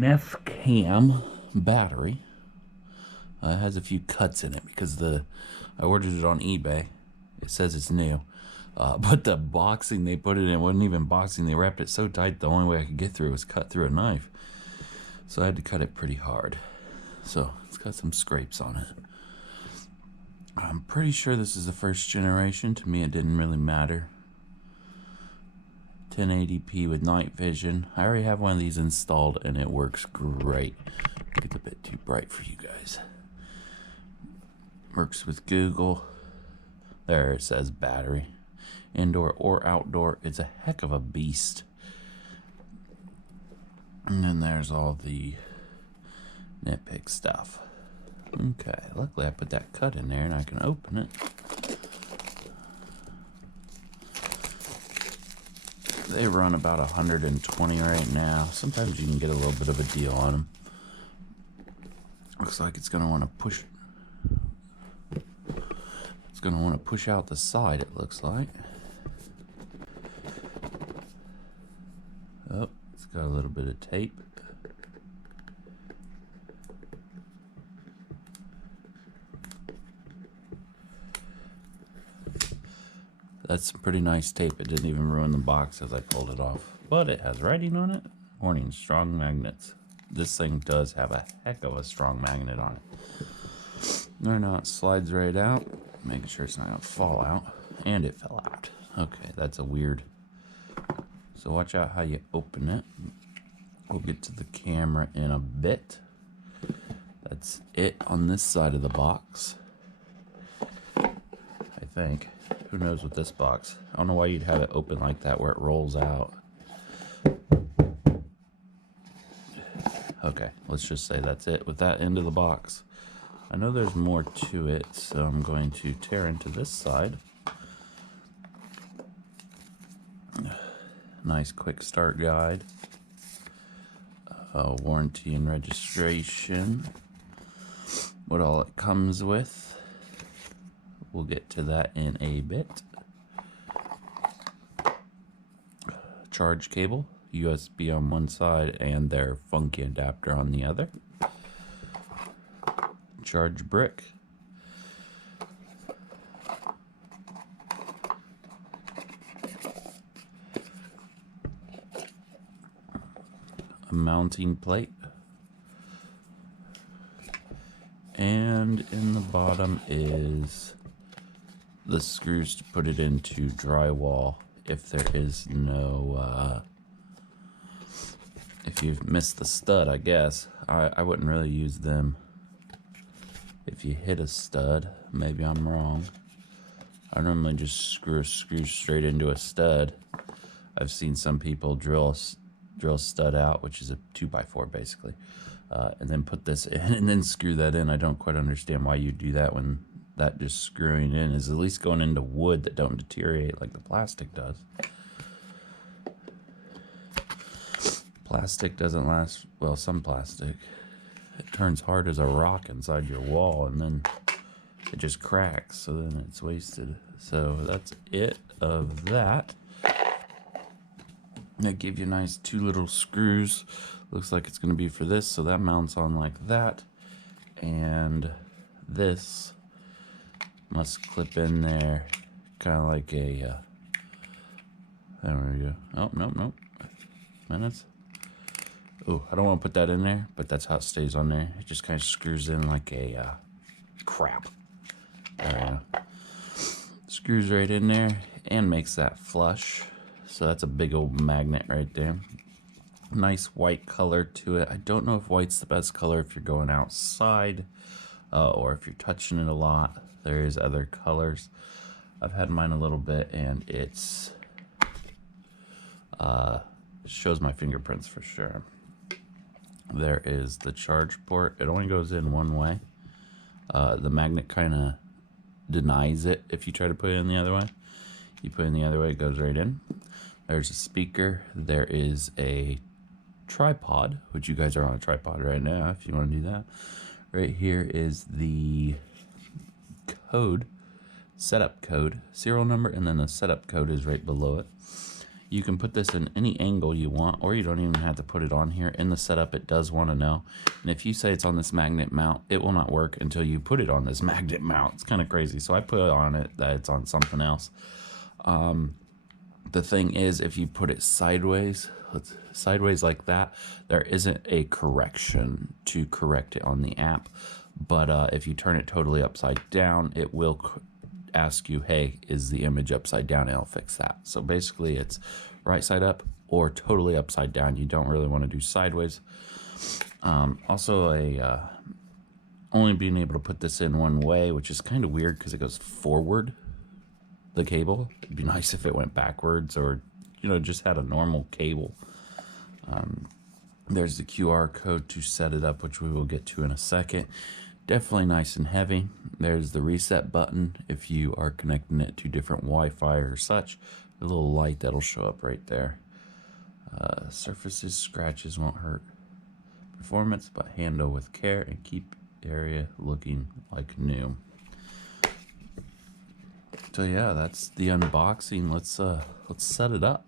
Nefcam battery. It has a few cuts in it because I ordered it on eBay. It says it's new. But the boxing they put it in wasn't even boxing. They wrapped it so tight the only way I could get through it was cut through a knife. So I had to cut it pretty hard. So it's got some scrapes on it. I'm pretty sure this is the first generation. To me it didn't really matter. 1080p with night vision. I already have one of these installed and it works great. It's a bit too bright for you guys. Works with Google. There it says battery. Indoor or outdoor. It's a heck of a beast. And then there's all the nitpick stuff. Okay, luckily I put that cut in there and I can open it. They run about 120 right now. Sometimes you can get a little bit of a deal on them. Looks like it's going to want to push. It's going to want to push out the side, it looks like. Oh, it's got a little bit of tape. That's some pretty nice tape. It didn't even ruin the box as I pulled it off. But it has writing on it. Warning, strong magnets. This thing does have a heck of a strong magnet on it. There now it slides right out. Making sure it's not going to fall out. And it fell out. Okay, that's a weird. So watch out how you open it. We'll get to the camera in a bit. That's it on this side of the box. I think. Who knows with this box? I don't know why you'd have it open like that where it rolls out. Okay, let's just say that's it with that end of the box. I know there's more to it, so I'm going to tear into this side. Nice quick start guide. Warranty and registration. What all it comes with. We'll get to that in a bit. Charge cable, USB on one side and their funky adapter on the other. Charge brick. A mounting plate. And in the bottom is the screws to put it into drywall if there is no if you've missed the stud. I guess I wouldn't really use them if you hit a stud. Maybe I'm wrong. I normally just screw a screw straight into a stud. I've seen some people drill a stud out, which is a 2x4 basically, and then put this in and then screw that in. I don't quite understand why you do that when that just screwing in is at least going into wood that don't deteriorate like the plastic does. Plastic doesn't last, well, some plastic. It turns hard as a rock inside your wall and then it just cracks, so then it's wasted. So that's it of that. They give you nice two little screws. Looks like it's going to be for this, so that mounts on like that. And this must clip in there, kind of like a, there we go. Oh, nope. Minutes. Oh, I don't want to put that in there, but that's how it stays on there. It just kind of screws in like a, crap. There we go. Screws right in there and makes that flush. So that's a big old magnet right there. Nice white color to it. I don't know if white's the best color if you're going outside or if you're touching it a lot. There's other colors. I've had mine a little bit and it's shows my fingerprints for sure. There is the charge port. It only goes in one way. The magnet kind of denies it if you try to put it in the other way. You put it in the other way, it goes right in. There's a speaker. There is a tripod, which you guys are on a tripod right now if you want to do that. Right here is the code, setup code, serial number, and then the setup code is right below it. You can put this in any angle you want, or you don't even have to put it on here. In the setup, it does want to know. And if you say it's on this magnet mount, it will not work until you put it on this magnet mount. It's kind of crazy. So I put it on it that it's on something else. The thing is, if you put it sideways like that, there isn't a correction to correct it on the app. But if you turn it totally upside down, it will ask you, hey, is the image upside down? And it'll fix that. So basically it's right side up or totally upside down. You don't really want to do sideways. Also only being able to put this in one way, which is kind of weird because it goes forward, the cable. It'd be nice if it went backwards, or just had a normal cable. There's the QR code to set it up, which we will get to in a second. Definitely nice and heavy. There's the reset button if you are connecting it to different Wi-Fi or such. A little light that'll show up right there. Surfaces, scratches won't hurt performance, but handle with care and keep area looking like new. So yeah, that's the unboxing. Let's set it up.